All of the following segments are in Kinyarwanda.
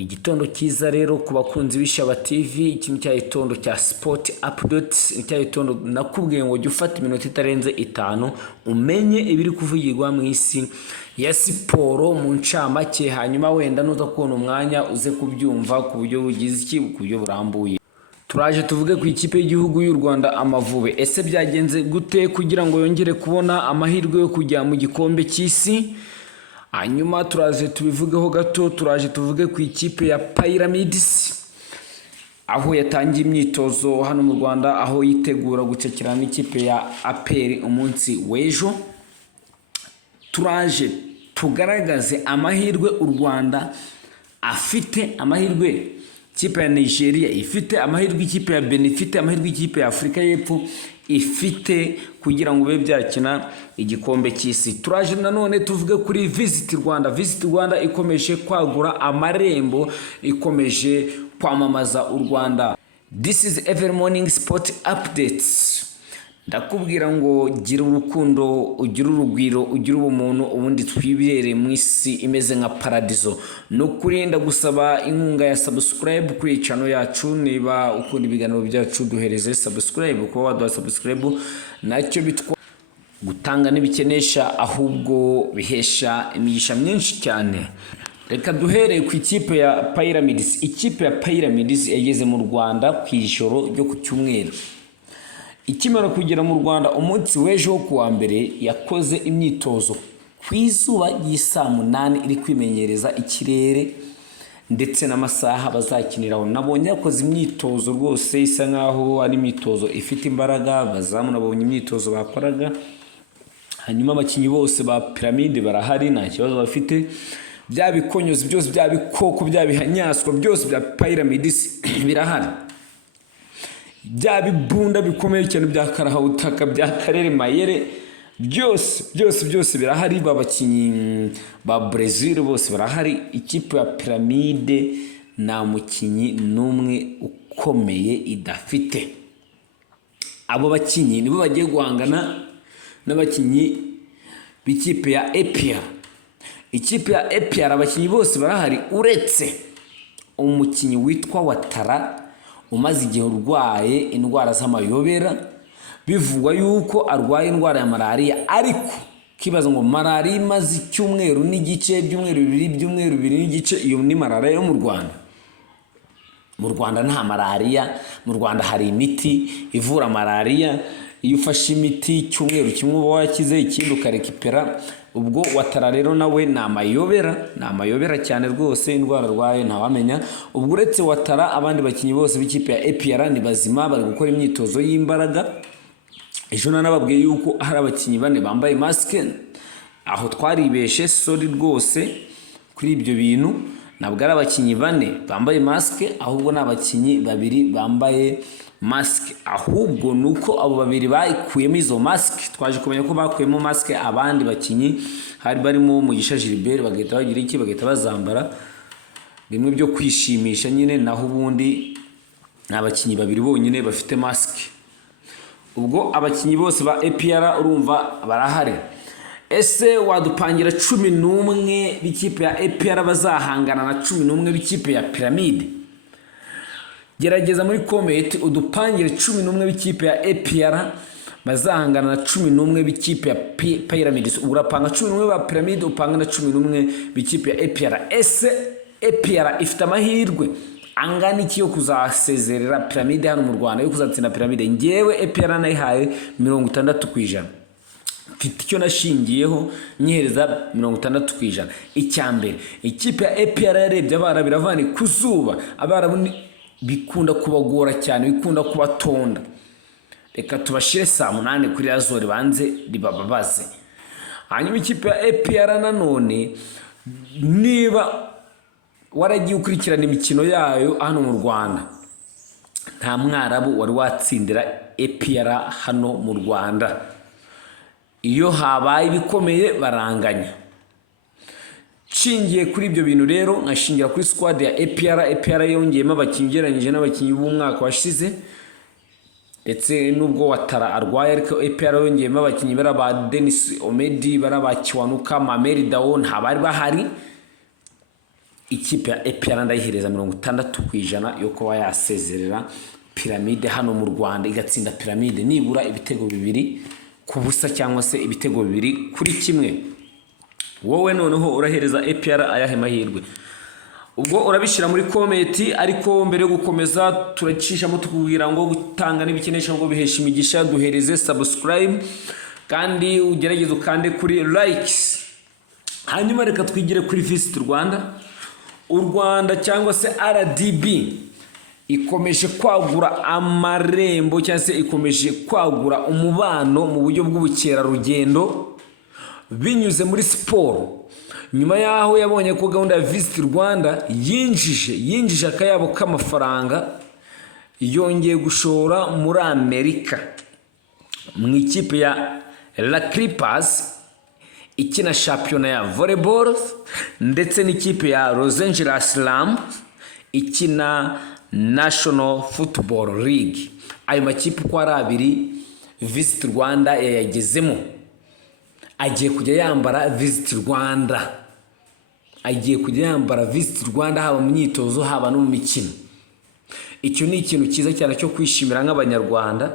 Igitondo cyiza rero ku bakunzi b'Ishaba TV, ikintu cya gitondo cya Sport Updates, icya gitondo nakubwiye ngo jya ufata iminota itarenze 5 umenye ibiri kuvugirwa mu isi ya siporo mu ncamake, hanyuma wenda nuza kubona umwanya uze kubyumva ku buryo bugize iki, ku buryo burambuye. Turaje tuvuge ku ikipe y'igihugu y'u Rwanda Amavubi. Ese byagenze gute kugira ngo yongere kubona amahirwe yo kujya mu gikombe cy'isi? Hanyuma turaje tubivugeho gato, turaje tuvuge ku ikipe ya Pyramids aho yatangiye imyitozo hano mu Rwanda, aho yitegura gucakirana n'ikipe ya APR umunsi w'ejo. Turaje tugaragaze amahirwe u Rwanda afite, amahirwe ikipe ya Nigeria ifite, amahirwe ikipe ya Benin ifite, amahirwe ikipe ya Afurika y'Epfo ifite kugira ngo bibe byakina igikombe cy'isi. Turaje nanone tuvuge kuri Visit Rwanda. Visit Rwanda ikomeje kwagura amarembo, ikomeje kwamamaza u Rwanda. This is every morning sport updates. Ndakubwira ngo gira urukundo, ugira urugwiro, ugira ubumuntu, ubundi twibirere mu isi imeze nka paradizo. No kurinda gusaba inkunga ya subscribe kuri channel yacu. Niba ukunda ibiganiro byacu duhereze subscribe, kuba waduha subscribe nacyo bitwa gutanga n'ibikenesha, ahubwo bihesha imigisha myinshi cyane. Reka duhereye ku ikipe ya Pyramids. Ikipe ya Pyramids yageze mu Rwanda ku ijoro ryo ku cyumweru. Ikimara kugera mu Rwanda umunsi w'ejo ku wa mbere, yakoze imyitozo ku izuba y'isa 8 iri kwimenyereza ikirere ndetse n'amasaha bazakiniraho. Nabonye yakoze imyitozo rwose isa nkaho ari imyitozo ifite imbaraga, bazamu nabonye imyitozo bakoraga. Hanyuma abakinyi bose ba Pyramide barahari, nta kibazo bafite. Bya bikonyozi byose, bya bikoko, bya bihanyaswa byose bya Pyramids birahari. Bya bibunda bikomeye cyane bya karahawutaka, bya Karere Mayere, byose birahari. Babakinyi ba Brazil bose barahari. Ikipe ya Pyramide nta mukinyi n'umwe ukomeye idafite. Abo bakinyi nibo bagiye guhangana n'abakinyi b'ikipe ya APR. Ikipe ya APR abakinyi bose barahari uretse umukinyi witwa Watara umaze igihe urwaye indwara z'amayobera, bivugwa yuko arwaye indwara ya malaria. Ariko kibaza ngo malaria imaze icyumweru n'igice, byumweru bibiri n'igice, iyo ni malaria yo mu Rwanda. Mu Rwanda nta malaria, mu Rwanda hari imiti ivura malaria. Iyo ufashe imiti icyumweru kimwe uba wakize, ikindi ukarekipera. Ubwo Watara rero nawe ni amayobera cyane rwose, indwara arwaye ntawamenya. Ubwo uretse Watara, abandi bakinyi bose b'ikipe ya APR ni bazima, bari gukora imyitozo y'imbaraga. Ejo nanababwiye yuko hari abakinyi 4 bambaye maske, aho twaribeshe sorry rwose kuri ibyo bintu. Nabwo ari abakinyi 4 bambaye maske, ahubwo n'abakinyi 2 bambaye maske, ahubwo nuko abo 2 bayikuyemo izo maske. Twaje kumenya ko bakuyemo maske, abandi bakinyi hari barimo Mugisha Gilbert bagahita bagira iki, bagahita bazambara bimwe byo kwishimisha nyine, naho ubundi n'abakinyi 2 bonyine bafite maske. Ubwo abakinyi bose ba APR urumva barahari. Ese wadupangira 11 b'ikipe ya APR bazahangana na 11 b'ikipe ya Pyramide? Gerageza muri comment udupangire 11 b'ikipe ya APR bazahangana na 11 b'ikipe ya Pyramids. Urapanga 11 ba Pyramide, upanga na 11 b'ikipe ya APR. Ese APR ifite amahirwe angana iki yo kuzasezerera Pyramide hano mu Rwanda, yo kuzatsinda Pyramide? Ngewe APR nayihaye 60%. Mfite icyo nashingiyeho nyihereza 60%. Icyambere, ikipe ya APR yarebye abara biravani kuzuba, abara bikunda kubagora cyane, bikunda kubatonda. Reka tubashire 8 kuri Azore banze ribababaze. Hanyuma ikipe ya APR nanone, niba waragiye ukurikirana imikino yayo hano mu Rwanda, nta mwarabu wari watsindira APR hano mu Rwanda. Iyo habaye ibikomeye baranganya. Nshingiye kuri ibyo bintu rero, nkashingira kuri squad ya APR. APR yongeyemo abakinyi ugereranyije n'abakinyi b'umwaka washize, ndetse nubwo Watara arwaye, ariko APR yongeyemo abakinyi baraba Denis Omedi, baraba Kiwanuka, Mameri Dao ntabari bahari. ikipe ya APR ndayihereza 60% yo kuba yasezerera Piramide hano mu Rwanda, igatsinda Piramide nibura ibitego 2-0 cyangwa se ibitego 2-1. Wowe noneho urahereza APR ayahe mahirwe? Ubwo urabishira muri comment, ariko mbere yo gukomeza turacishamo tukubwira ngo gutanga n'ibikenesha ngo bihesha imigisha, duhereze subscribe kandi ugerageze ukande kuri likes. Hanyuma reka twigire kuri Visit Rwanda. U Rwanda cyangwa se RDB ikomeje kwagura amarembo cyangwa se ikomeje kwagura umubano mu buryo bw'ubukerarugendo binyuze muri siporo. Nyuma yaho yabonye ko gahunda ya Visit Rwanda yinjije akayabo k'amafaranga, yongeye gushora muri Amerika mu ikipe ya La Clippers ikina shampiyona ya volleyball, ndetse n'ikipe ya Los Angeles Rams ikina National Football League. Ayo makipe uko ari abiri Visit Rwanda yayagezemo. Agiye kujya yambara Visit Rwanda, agiye kujya yambara Visit Rwanda haba mu myitozo haba no mu mikino. Icyo ni ikintu cyiza cyane cyo kwishimira nk'abanyarwanda,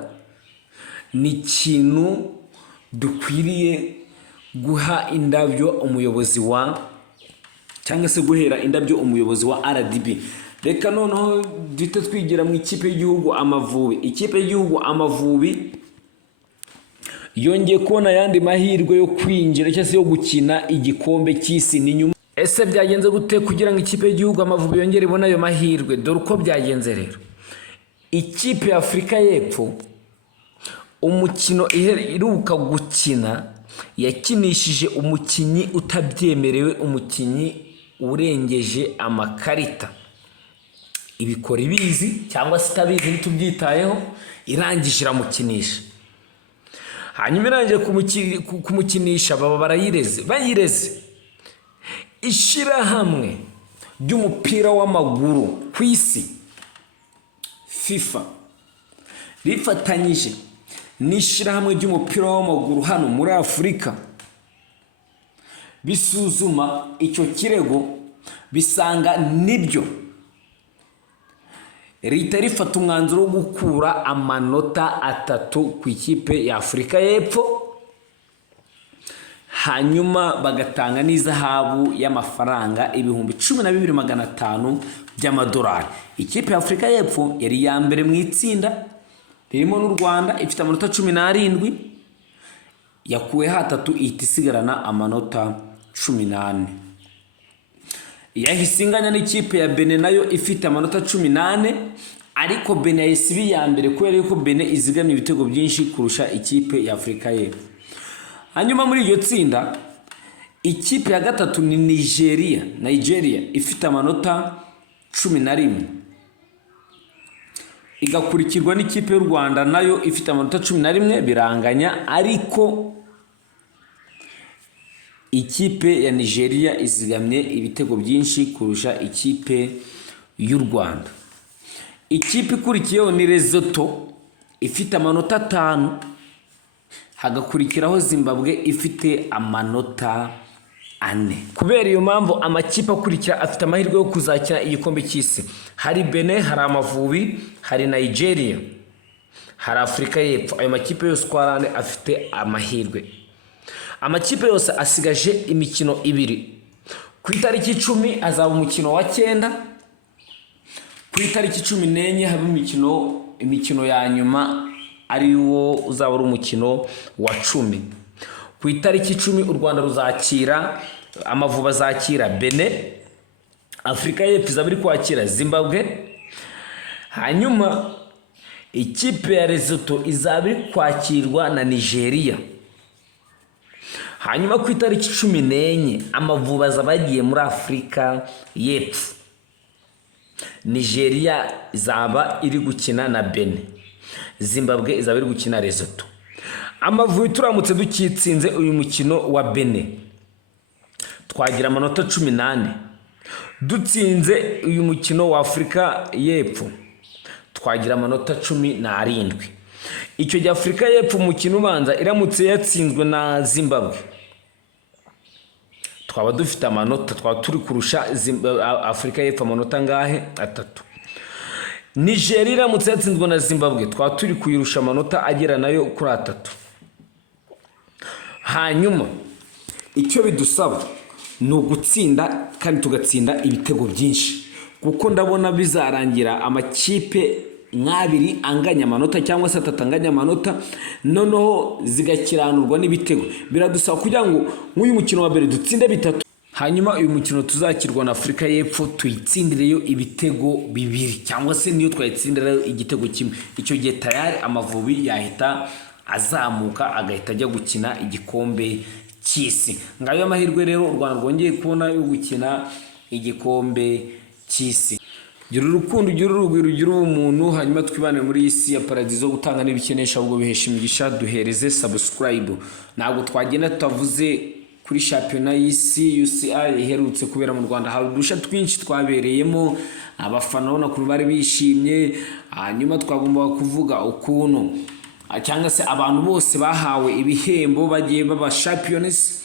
ni ikintu dukwiriye guha indabyo umuyobozi wa cyangwa se guhera indabyo umuyobozi wa RDB. Reka noneho dute twigira mu ikipe y'igihugu Amavubi. Ikipe y'igihugu Amavubi yongeye kubona yandi mahirwe yo kwinjira cyangwa se yo gukina igikombe cy'isi. Ni nyuma ese byagenze gute kugira ngo ikipe y'igihugu Amavubi yongere ibone ayo mahirwe? Dore uko byagenze rero. Ikipe ya Afurika y'Epfo umukino iheruka gukina yakinishije umukinyi utabyemerewe, umukinyi urengeje amakarita. Ibikora ibizi cyangwa se itabizi ntitubyitayeho, irangije iramukinisha. Hanyuma irangije kumukinisha baba bayireze. Ishirahamwe ry'umupira w'amaguru ku isi FIFA rifatanyije n'ishirahamwe ry'umupira w'amaguru hano muri Afurika bisuzuma icyo kirego, bisanga nibyo. Leta rifata umwanzuro wo gukura amanota 3 ku ikipe ya Afurika y'Epfo, hanyuma bagatanga n'izahabu y'amafaranga 12,500 by'amadolari. Ikipe ya Afurika y'Epfo yari ya mbere mu itsinda ririmo n'u Rwanda, ifite amanota 17, yakuwe 3 ihita isigarana amanota 18. Yahise inganya n'ikipe ya Benin nayo ifite amanota 18, ariko Benin yahise ya mbere kubera yuko Benin izigamye ibitego byinshi kurusha ikipe ya Afurika y'Epfo. Hanyuma muri iryo tsinda ikipe ya gatatu ni Nigeria ifite amanota 11, igakurikirwa n'ikipe y'u Rwanda nayo ifite amanota 11, biranganya. Ariko ikipe ya Nigeria izigamye ibitego byinshi kurusha ikipe y'u Rwanda. Ikipe ikurikiyeho ni Lesotho ifite amanota 5, hagakurikiraho Zimbabwe ifite amanota 4. Kubera iyo mpamvu amakipe akurikira afite amahirwe yo kuzakina igikombe cy'isi. Hari Benin, hari Amavubi, hari Nigeria, hari Afurika y'Epfo. Ayo makipe yose uko ari afite amahirwe. Amakipe yose asigaje imikino 2. Ku itariki 10 azaba umukino wa 9, ku itariki 14 haba imikino ya nyuma ari wo uzaba ari umukino wa 10. Ku itariki 10 u Rwanda ruzakira, Amavubi azakira Benin, Afurika y'Epfo izaba iri kwakira Zimbabwe, hanyuma ikipe ya Lesotho izaba iri kwakirwa na Nigeria. Hanyuma ku itariki 14 Amavubi azaba yagiye muri Afurika y'Epfo, Nigeria izaba iri gukina na Benin, Zimbabwe izaba iri gukina Lesotho. Amavubi turamutse dukitsinze uyu mukino wa Benin twagira amanota 18, dutsinze uyu mukino wa Afurika y'Epfo twagira amanota 17. Icyo gihe Afurika y'Epfo umukino ubanza iramutse yatsinzwe na Zimbabwe twaba dufite amanota, twaba turi kurusha Afurika y'Epfo amanota ngahe 3. Nigeria iramutse yatsinzwe na Zimbabwe twaba turi kuyirusha amanota agera nayo kuri 3. Hanyuma icyo bidusaba ni ugutsinda kandi tugatsinda ibitego byinshi, kuko ndabona bizarangira amakipe nk'abiri anganya amanota cyangwa se 3 anganya amanota, noneho zigakiranurwa n'ibitego. Biradusaba kugira ngo nk'uyu mukino wa mbere dutsinde 3, hanyuma uyu mukino tuzakirwa na Afurika y'Epfo tuyitsindireyo ibitego 2 cyangwa se niyo twayitsindirayo igitego 1. Icyo gihe tayari Amavubi yahita azamuka agahita ajya gukina igikombe cy'isi. Ngayo amahirwe rero u Rwanda rwongeye kubona yo gukina igikombe cy'isi. Gira urukundo, gira urugwiro, gira umuntu, hanyuma twibane muri isi ya paradizo gutanga n'ibikenesha ubwo bihesha imigisha. Duhereze subscribe. Ntabwo twagenda tutavuze kuri shampiyona y'isi UCI iherutse kubera mu Rwanda. Hari udusha twinshi twabereyemo, abafana ubona ko bari bishimye. Hanyuma twagomba kuvuga ukuntu cyangwa se abantu bose bahawe ibihembo bagiye baba champions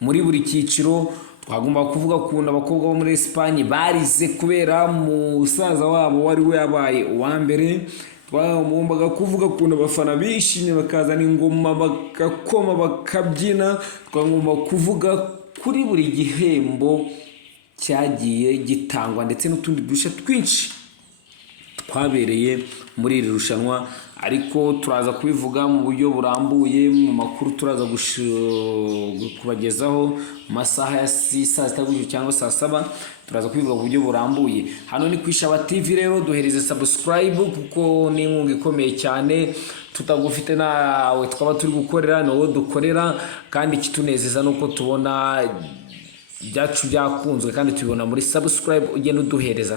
muri buri cyiciro. Twagomba kuvuga ukuntu abakobwa bo muri Espagne barize kubera musaza wabo wari we yabaye uwa mbere. Twagombaga kuvuga ukuntu abafana bishimye bakazana ingoma bagakoma bakabyina. Twagomba kuvuga kuri buri gihembo cyagiye gitangwa ndetse n'utundi dusha twinshi twabereye muri iri rushanwa, ariko turaza kubivuga mu buryo burambuye mu makuru turaza kubagezaho mu masaha ya saa 6 cyangwa saa 7. Turaza kubivuga mu buryo burambuye. Hano ni Kwishaba TV rero, duhereze subscribe kuko ni inkunga ikomeye cyane. Tutagufite nawe twaba turi gukorera nawo dukorera, kandi kitunezeza nuko tubona byacu byakunzwe kandi tubibona muri subscribe ugenda uduhereza.